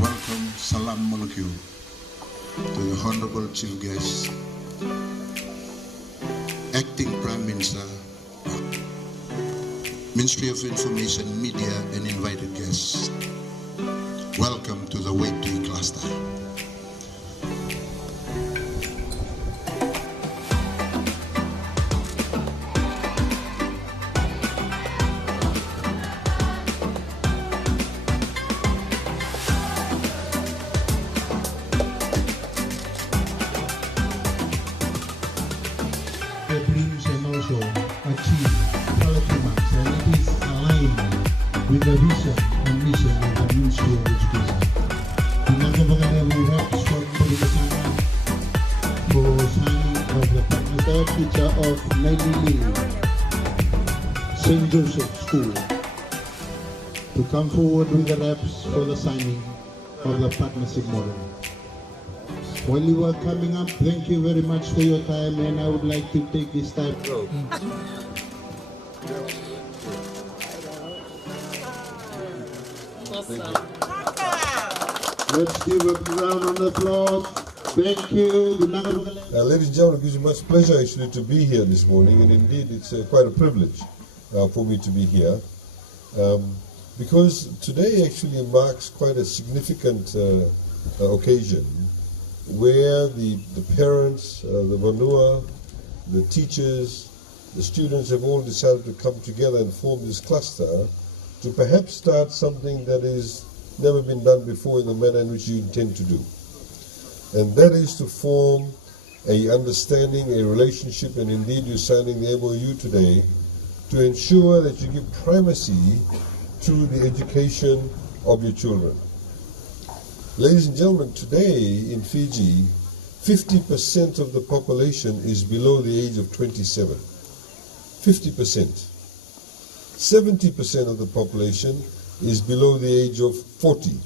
Welcome, Salam Molecule, to the Honorable Chief Guest, Acting Prime Minister, Ministry of Information, Media, and invited guests. Welcome to the Waitu cluster. Their dreams and also achieve quality marks, and it is aligned with the vision and mission of the Ministry of Education. Pinagkabagalan reps from Pagkakasama for signing of the third teacher of Nelly Lily, St. Joseph School, to come forward with the reps for the signing of the partnership model. While you are coming up, thank you very much for your time, and I would like to take this time. Let's give a round of applause. Thank you. Ladies and gentlemen, it gives me much pleasure actually to be here this morning, and indeed it's quite a privilege for me to be here, because today actually marks quite a significant occasion where the parents, the Vanua, the teachers, the students have all decided to come together and form this cluster to perhaps start something that is never been done before in the manner in which you intend to do. And that is to form a understanding, a relationship, and indeed you're signing the MOU today to ensure that you give primacy to the education of your children. Ladies and gentlemen, today in Fiji, 50% of the population is below the age of 27. 50%. 70% of the population is below the age of 40.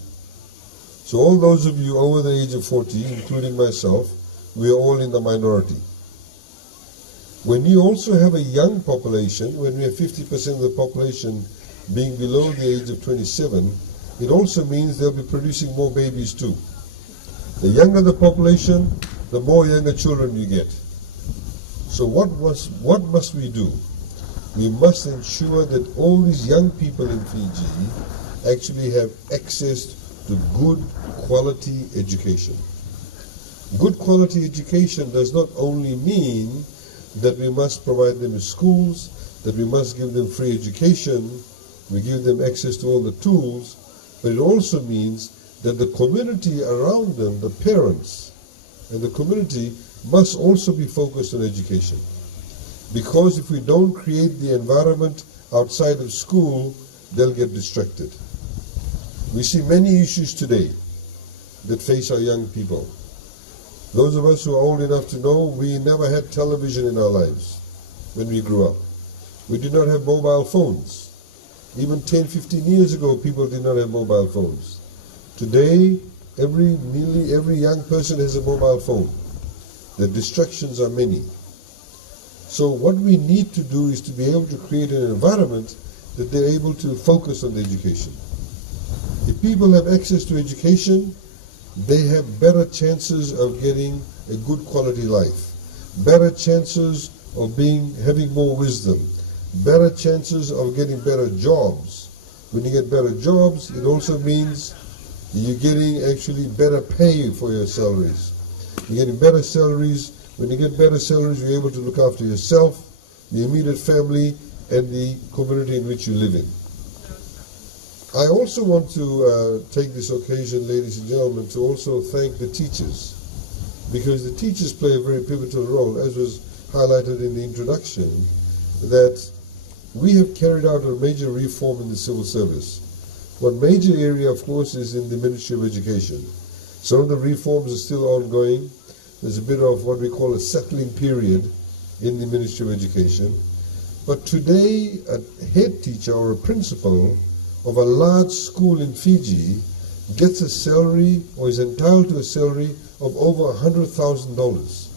So all those of you over the age of 40, including myself, we are all in the minority. When you also have a young population, when we have 50% of the population being below the age of 27, it also means they'll be producing more babies too. The younger the population, the more younger children you get. So what must we do? We must ensure that all these young people in Fiji actually have access to good quality education. Good quality education does not only mean that we must provide them with schools, that we must give them free education, we give them access to all the tools, but it also means that the community around them, the parents and the community, must also be focused on education. Because if we don't create the environment outside of school, they'll get distracted. We see many issues today that face our young people. Those of us who are old enough to know, we never had television in our lives when we grew up. We did not have mobile phones. Even 10, 15 years ago, people did not have mobile phones. Today, nearly every young person has a mobile phone. The distractions are many. So what we need to do is to be able to create an environment that they're able to focus on the education. If people have access to education, they have better chances of getting a good quality life, better chances of having more wisdom, better chances of getting better jobs. When you get better jobs, it also means you're getting actually better pay for your salaries. You're getting better salaries. When you get better salaries, you're able to look after yourself, the immediate family, and the community in which you live in. I also want to take this occasion, ladies and gentlemen, to also thank the teachers, because the teachers play a very pivotal role, as was highlighted in the introduction, that we have carried out a major reform in the civil service. One major area, of course, is in the Ministry of Education. Some of the reforms are still ongoing. There's a bit of what we call a settling period in the Ministry of Education. But today, a head teacher or a principal of a large school in Fiji gets a salary or is entitled to a salary of over $100,000.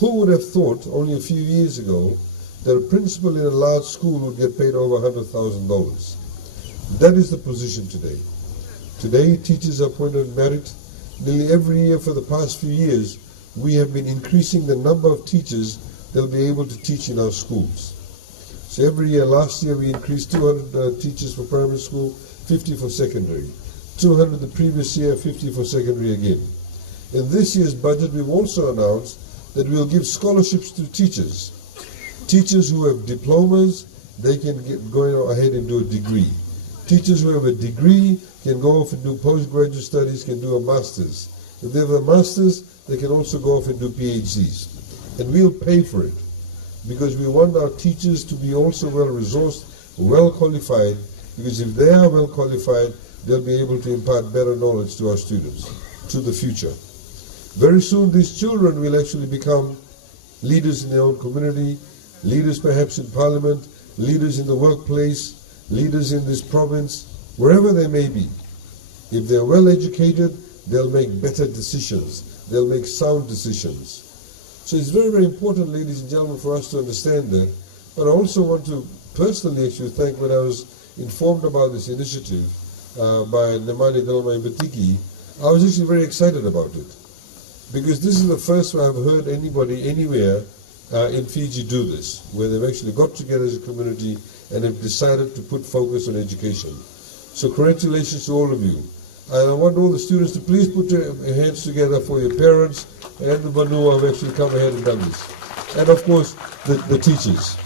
Who would have thought only a few years ago that a principal in a large school would get paid over $100,000? That is the position today. Today, teachers are appointed on merit. Nearly every year for the past few years, we have been increasing the number of teachers that will be able to teach in our schools. So every year, last year we increased 200 teachers for primary school, 50 for secondary. 200 the previous year, 50 for secondary again. In this year's budget, we've also announced that we'll give scholarships to teachers. Teachers who have diplomas, they can go ahead and do a degree. Teachers who have a degree can go off and do postgraduate studies, can do a master's. If they have a master's, they can also go off and do PhDs. And we'll pay for it, because we want our teachers to be also well-resourced, well-qualified, because if they are well-qualified, they'll be able to impart better knowledge to our students, to the future. Very soon, these children will actually become leaders in their own community, leaders perhaps in parliament, leaders in the workplace, leaders in this province, wherever they may be. If they're well-educated, they'll make better decisions. They'll make sound decisions. So it's very, very important, ladies and gentlemen, for us to understand that. But I also want to personally actually thank, when I was informed about this initiative by Nemani Delmai Batiki, I was actually very excited about it. Because this is the first time I've heard anybody anywhere in Fiji do this, where they've actually got together as a community and have decided to put focus on education. So congratulations to all of you. And I want all the students to please put your hands together for your parents and the Banu have actually come ahead and done this. And of course, the teachers.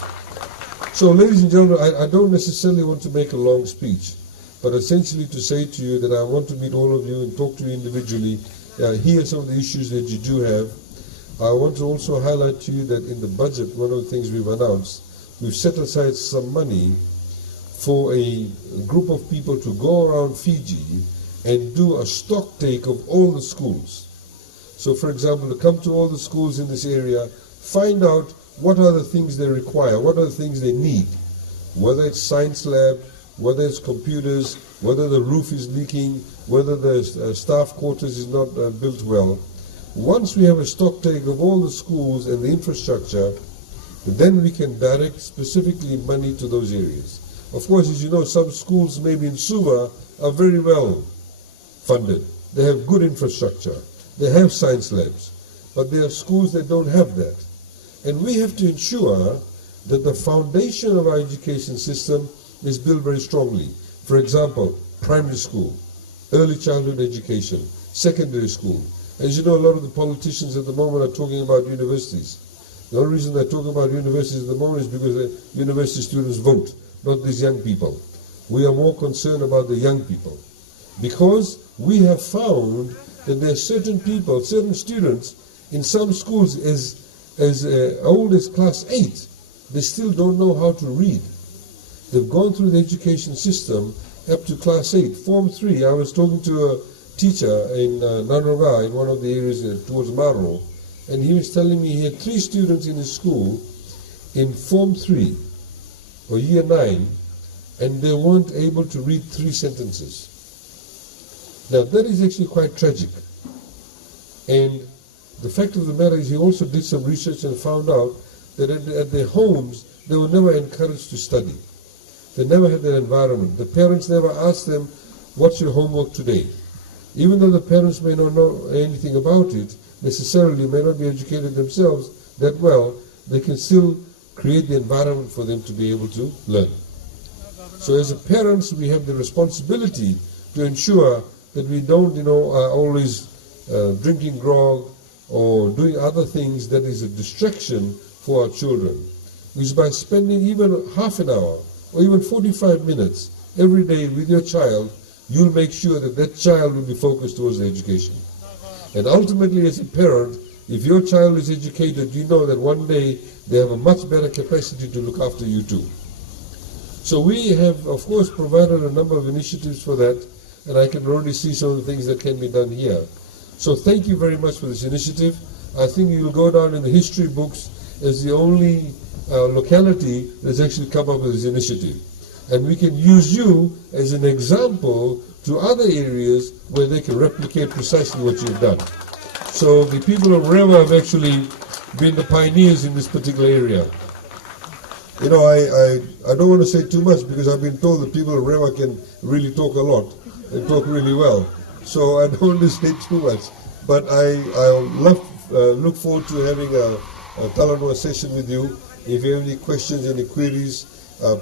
So ladies and gentlemen, I don't necessarily want to make a long speech, but essentially to say to you that I want to meet all of you and talk to you individually, hear some of the issues that you do have. I want to also highlight to you that in the budget, one of the things we've announced, we've set aside some money for a group of people to go around Fiji and do a stock take of all the schools. So for example, to come to all the schools in this area, find out what are the things they require, what are the things they need, whether it's science lab, whether it's computers, whether the roof is leaking, whether the staff quarters is not built well. Once we have a stock take of all the schools and the infrastructure, then we can direct specifically money to those areas. Of course, as you know, some schools maybe in Suva are very well funded. They have good infrastructure. They have science labs. But there are schools that don't have that. And we have to ensure that the foundation of our education system is built very strongly. For example, primary school, early childhood education, secondary school. As you know, a lot of the politicians at the moment are talking about universities. The only reason they're talking about universities at the moment is because the university students vote, not these young people. We are more concerned about the young people, because we have found that there are certain people, certain students in some schools as old as class 8, they still don't know how to read. They've gone through the education system up to class 8, Form 3. I was talking to a teacher in Nanoga, in one of the areas towards Maro, and he was telling me he had 3 students in his school in Form 3 or Year 9, and they weren't able to read 3 sentences. Now that is actually quite tragic. And the fact of the matter is, he also did some research and found out that at their homes, they were never encouraged to study. They never had that environment. The parents never asked them, what's your homework today? Even though the parents may not know anything about it, necessarily may not be educated themselves that well, they can still create the environment for them to be able to learn. So as parents, we have the responsibility to ensure that we don't, always drinking grog or doing other things that is a distraction for our children. Because by spending even half an hour or even 45 minutes every day with your child, you'll make sure that that child will be focused towards the education. And ultimately, as a parent, If your child is educated, you know that one day they have a much better capacity to look after you too. So we have, of course, provided a number of initiatives for that, and I can already see some of the things that can be done here. So thank you very much for this initiative. I think you will go down in the history books as the only locality that's actually come up with this initiative. And we can use you as an example to other areas where they can replicate precisely what you've done. So the people of Rewa have actually been the pioneers in this particular area. You know, I don't want to say too much because I've been told that people of Rewa can really talk a lot and talk really well. So I don't want to say too much. But I look forward to having a Talanoa session with you. If you have any questions, any queries,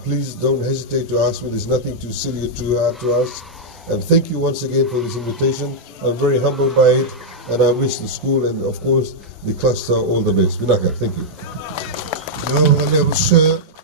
please don't hesitate to ask me. There's nothing too silly or too hard to ask. And thank you once again for this invitation. I'm very humbled by it, and I wish the school and, of course, the cluster all the best. Vinaka, thank you. No,